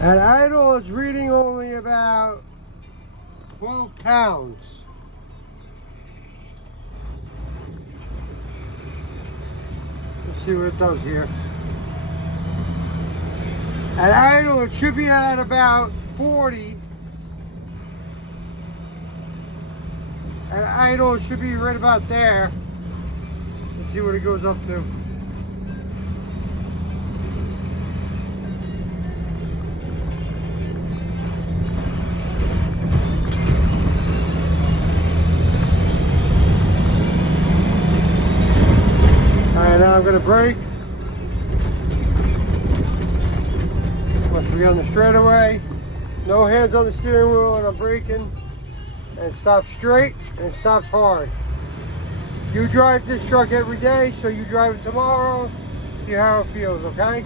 At idle, it's reading only about 12 pounds. Let's see what it does here. At idle, it should be at about 40. At idle, it should be right about there. Let's see what it goes up to. Alright, now I'm going to brake. Must be on the straightaway. No hands on the steering wheel, and I'm braking. And it stops straight and it stops hard. You drive this truck every day, so you drive it tomorrow. See how it feels, okay?